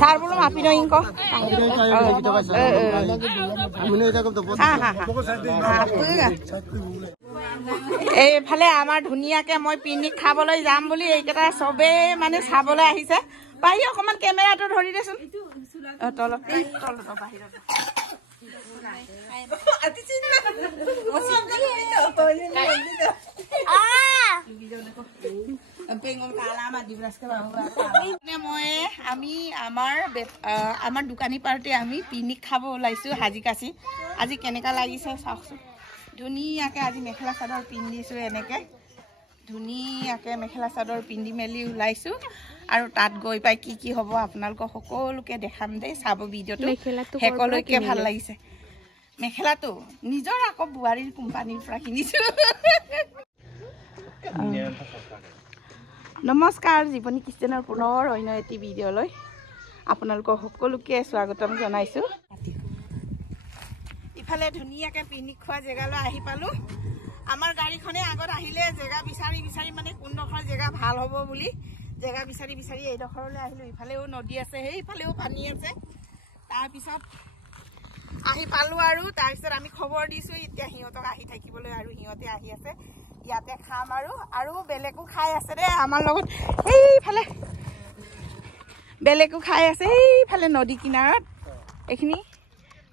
Sar belum api dong ingko. এইফালে আমাৰ ধুনীয়াকে মই পিকনিক খাবলৈ যাম বুলি এইকেইটা চবে মানে চাবলৈ আহিছে। পাহি অকমান কেমেৰাটো ধৰি দেচোন। তলত বাহিৰত আমাৰ দোকানী পাৰ্টি আমি পিকনিক খাব ওলাইছো হাজিকাছি। আজি কেনেকা লাগিছে চাওকচোন। ধুনীয়াকে আজি মেখেলা চাদৰ পিন্ধিছো এনেকে ধুনীয়াকে মেখেলা চাদৰ পিন্ধি মেলি ওলাইছো আৰু তাত গৈ পাই কি কি হ'ব আপোনালোকক সকলোকে দেখাম দে চাব ভিডিঅটো সকলোকে ভাল লাগিছে মেখেলাটো নিজৰ আকৌ বুৱাৰীৰ কোম্পানীৰ পৰা কিনিছো নমস্কাৰ জীৱনী কিচেনৰ পুনৰ অন্য এটি ভিডিঅলৈ আপোনালোকক সকলোকে স্বাগতম জনাইছো ইফালে ধুনীয়াকে পিকনিক খোৱা জেগালৈ আহি পালো আমাৰ গাড়ীখনে আগত আহিলে জেগা বিচাৰি মানে কোনডখৰ জেগা ভাল হ'ব বুলি জেগা বিচাৰি এই ডখৰলৈ আহিলো ইফালেও নদী আছে সেইফালেও পানী আছে তাৰ পিছত আহি পালো আৰু তাৰ পিছত আমি খবৰ দিছো এতিয়া হিয়তক আহি থাকিবলৈ আৰু হিয়তে আহি আছে ইয়াতে খাম আৰু বেলেগো খাই আছে দে আমাৰ লগত এইফালে বেলেগো খাই আছে এইফালে নদী কিনাৰত এইখিনি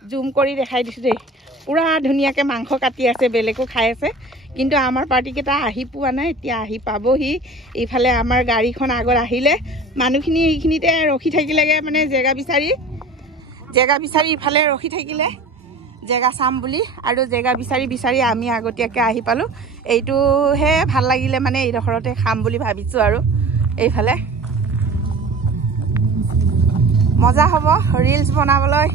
জুম কৰি দেখাই দিছো দেই পুৰা ধুনীয়াকে মাংস কাটি আছে বেলেগো খাই আছে কিন্তু আমাৰ পাৰ্টি কেইটা আহি পোৱা নাই এতিয়া আহি পাবহি এইফালে আমাৰ গাড়ীখন আগত আহিলে মানুহখিনি এইখিনিতে ৰখি থাকিলেগে মানে জেগা বিচাৰি ইফালে ৰখি থাকিলে জেগা চাম বুলি আৰু জেগা বিচাৰি আমি আগতীয়াকে আহি পালো এইটোহে ভাল লাগিলে মানে এইডখৰতে খাম বুলি ভাবিছো আৰু এইফালে মজা হ'ব ৰিলছ বনাবলৈ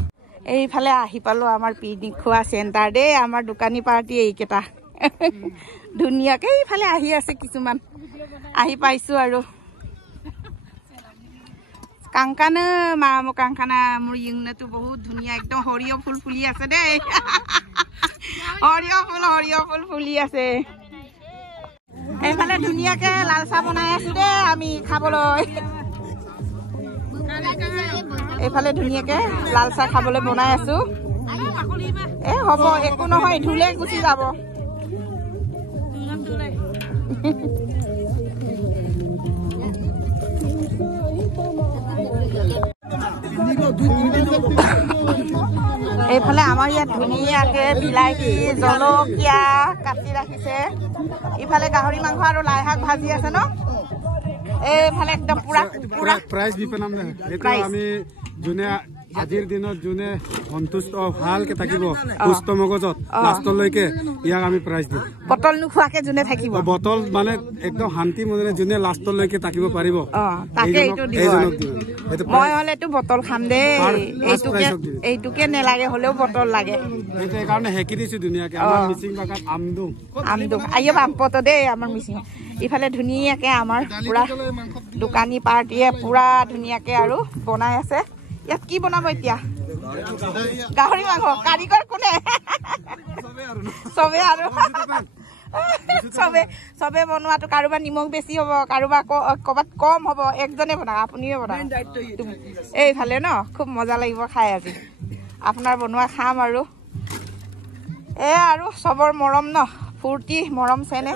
এইফালে আহি পালো আমাৰ পিকনিক খোৱা চেণ্টাৰ দেই আমাৰ দোকানী পাৰ্টি এইকেইটা ধুনীয়াকে এইফালে আহি আছে কিছুমান আহি পাইছো আৰু কাংকানা মোৰ ইংনাটো বহুত ধুনীয়া একদম হৰিয় ফুল ফুলি আছে দেই হৰিয় ফুল ফুলি আছে এইফালে ধুনীয়াকে লাল চাহ বনাই আছো দেই আমি খাবলৈ এইফালে ধুনীয়াকে লাল চাহ খাবলৈ বনাই আছো হ'ব একো নহয় ধুলে গুচি যাব এইফালে আমাৰ ইয়াত ধুনীয়াকে বিলাহী জলকীয়া কাটি ৰাখিছে ইফালে গাহৰি মাংস আৰু লাই শাক ভাজি আছে ন এইফালে একদম পুৰা প্ৰাইজ দি পেলাম এটা আমি যোনে আজিৰ দিনত যোনে সন্তুষ্ট ভালকে থাকিব সুস্থ মগজত লাষ্টলৈকে ইয়াক আমি প্ৰাইজ দিম বটল নোখোৱাকে যোনে থাকিব বটল মানে একদম শান্তি মনেৰে যোনে লাষ্টলৈকে থাকিব পাৰিব মই হলেতো বটল খাম দেই এইটোকে নেলাগে হলেও বটল লাগে সেইকাৰণে হেকি দিছো ধুনীয়াকে আমাৰ মিচিং ভাষাত আমদুম আইও বাম্পত দেই আমাৰ মিচিং ইফালে ধুনীয়াকে আমাৰ পুৰা দোকানী পাৰ্টিয়ে পুৰা ধুনীয়াকে আৰু বনাই আছে ইয়াত কি বনাব এতিয়া গাহৰি মাংস কাৰিকৰ কোনে চবে বনোৱাটো কাৰোবাৰ নিমখ বেছি হ'ব কাৰোবাৰ ক'ৰবাত কম হ'ব একজনে বনাওক আপুনিও বনাওক এইফালে ন খুব মজা লাগিব খাই আজি আপোনাৰ বনোৱা খাম আৰু আৰু চবৰ মৰম ন ফূৰ্তি মৰম চেনে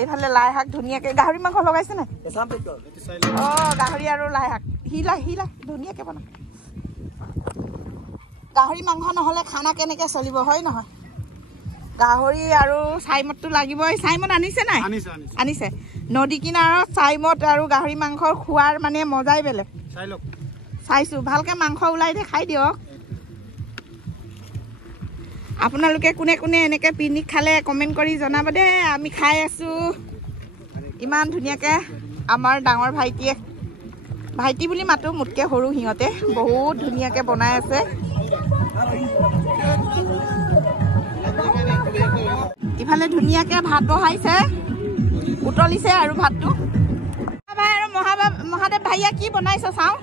এইফালে লাই শাক ধুনীয়াকে গাহৰি মাংস লগাইছে নাই গাহৰি আৰু লাই শাক হিলা ধুনীয়াকে বনা গাহৰি মাংস নহলে খানা কেনেকে চলিব হয় নহয় গাহৰি আৰু চাইমতটো লাগিবই চাইমত আনিছে নাই আনিছে নদী কিনাৰত চাইমত আৰু গাহৰি মাংসৰ খোৱাৰ মানে মজাই বেলেগ চাইছো ভালকে মাংস ওলাই দে খাই দিয়ক আপোনালোকে কোনে কোনে এনেকে পিকনিক খালে কমেন্ট কৰি জনাব দে আমি খাই আছো ইমান ধুনীয়াকে আমাৰ ডাঙৰ ভাইটি বুলি মাতো মুতকে সৰু হিয়তে বহুত ধুনীয়াকে বনাই আছে ইফালে ধুনীয়াকে ভাত বহাইছে উতলিছে আৰু ভাতটো ভাই আৰু মহাদেৱ ভাইয়া কি বনাইছে চাও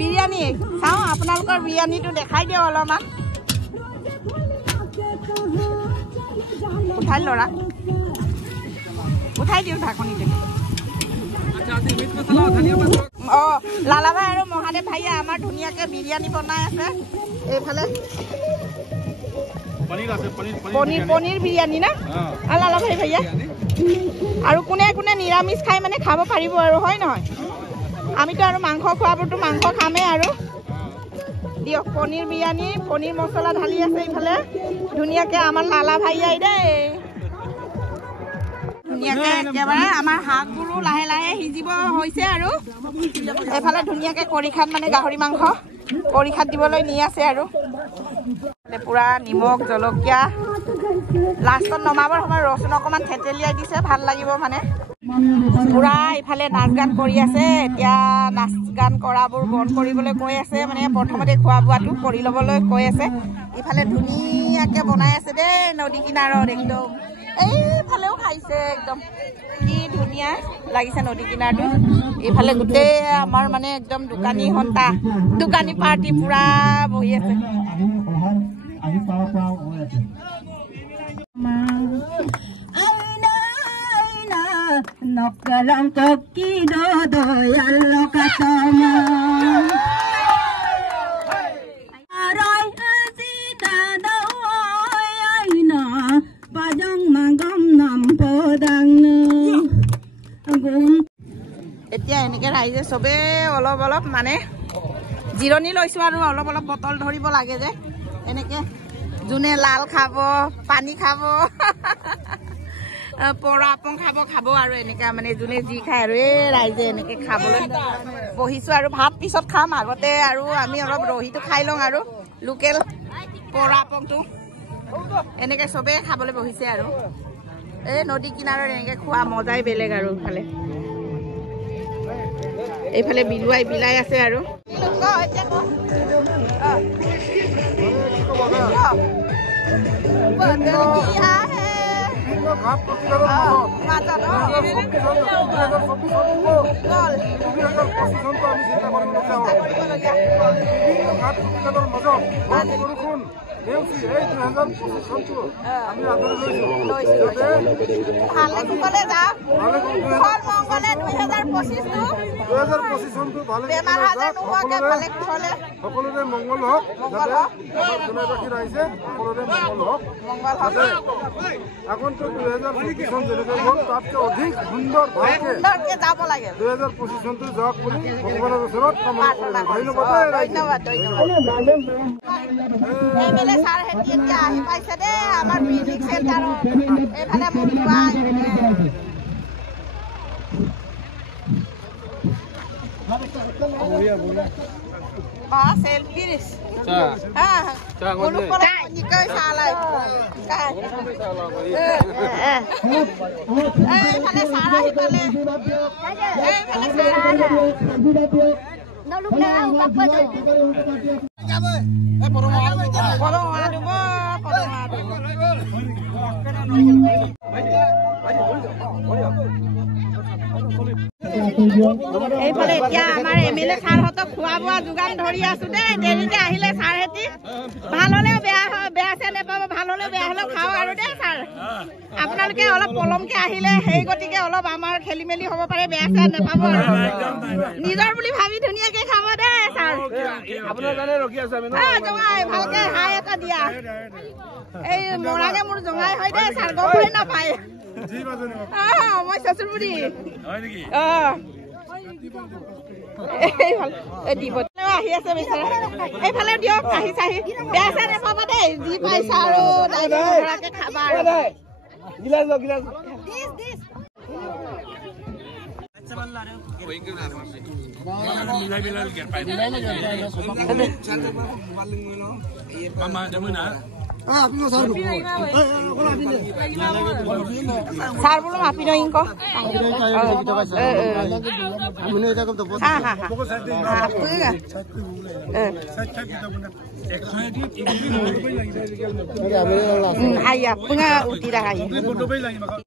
বিৰিয়ানী চাও আপোনালোকৰ বিৰিয়ানীটো দেখাই দিও অলপমান উঠাই লৰা উঠাই দিওঁ ঢাকনিতে অঁ লালা ভাই আৰু মহাদেৱ ভাইয়া আমাৰ ধুনীয়াকৈ বিৰিয়ানী বনাই আছে এইফালে পনীৰ বিৰিয়ানী না লালা ভাই ভাইয়া আৰু কোনে কোনে নিৰামিষ খাই মানে খাব পাৰিব আৰু হয় নহয় আমিতো আৰু মাংস খোৱাবোৰতো মাংস খামেই আৰু দিয়ক পনীৰ বিৰিয়ানী পনীৰ মছলা ঢালি আছে এইফালে ধুনীয়াকৈ আমাৰ লালা ভাইয়াই দেই ধুনীয়াকৈ একেবাৰে আমাৰ শাকবোৰো লাহে লাহে সিজিব হৈছে আৰু এইফালে ধুনীয়াকৈ খৰিখাত মানে গাহৰি মাংস খৰিখাত দিবলৈ নি আছে আৰু পুৰা নিমখ জলকীয়া লাষ্টত নমাবৰ সময়ত ৰচুন অকণমান থেতেলিয়াই দিছে ভাল লাগিব মানে পুৰা ইফালে নাচ গান কৰি আছে এতিয়া নাচ গান কৰাবোৰ বন্ধ কৰিবলৈ কৈ আছে মানে প্ৰথমতে খোৱা বোৱাটো কৰি ল'বলৈ কৈ আছে ইফালে ধুনীয়াকৈ বনাই আছে দেই নদী কিনাৰত একদম এইফালেও খাইছে একদম কি ধুনীয়া লাগিছে নদী কিনাৰটো এইফালে গোটেই আমাৰ মানে একদম দোকানী সন্তা দোকানী পাৰ্টি পুৰা বহি আছে নকলং ককি দয়াল কাতমা আরয় আজি দাদাওয় আইনা বাজং মাগম নাম পদাং গুণ এতিয়া এনেকে ৰাইজে চবে অলপ অলপ মানে জিৰণি লৈছো আৰু অলপ অলপ বটল ধৰিব লাগে যে এনেকে যোনে লাল খাব পানী খাব পৰা আপং খাব আৰু এনেকা মানে যোনে যি খায় আৰু এই ৰাইজে এনেকে খাবলৈ বহিছো আৰু ভাত পিছত খাম আগতে আৰু আমি অলপ ৰহিটো খাই লওঁ আৰু লোকেল পৰা আপংটো এনেকে চবে খাবলৈ বহিছে আৰু এই নদী কিনাৰত এনেকে খোৱা মজাই বেলেগ আৰু ইফালে এইফালে বিলুৱাই বিলাই আছে আৰু সকলোৰে মংগল হওক জনবাসী ৰাইজে সকলোৰে মংগল হওক আগন্তুক 2025 চন যেনেকৈ গ'ল তাতকৈ অধিক সুন্দৰ ভালকে যাব লাগে 2025 চনটো যাওক বুলি ভগৱানৰ ওচৰত কামনা কৰিলোঁ ধন্যবাদ এমএলএ ছাৰ হেতি এতিয়া আহি পাইছে দেই আমাৰ পিকনিক চেণ্টাৰত এইফালে selfies এইফালে এতিয়া আমাৰ এমএলএ ছাৰহঁতক খোৱা বোৱা যোগান ধৰি আছো দেই দেৰিকে আহিলে ছাৰহেতি ভাল হলেও বেয়া চেয়া নেপাব ভাল হলেও বেয়া হলেও খাওঁ আৰু দেই ছাৰ আপোনালোকে অলপ পলমকে আহিলে সেই গতিকে অলপ আমাৰ খেলি মেলি হ'ব পাৰে বেয়া চেয়া নেপাব আৰু নিজৰ বুলি ভাবি ধুনীয়াকে খাব দেই ছাৰ জঙাই ভালকে হাই এটা দিয়া এই মৰাগে মোৰ জঙাই হয় দেই ছাৰ গমে নাপায় মই চচুৰ বুঢ়ী আহি আছে বিচাৰে এইফালে দিয়ক আহি চাহি বেয়া চেয়া নেপাব দেই যি পাইছা আৰু খাবা ছাৰ বোলো মাপি দিওঁ ink ayah punya uti dah ayah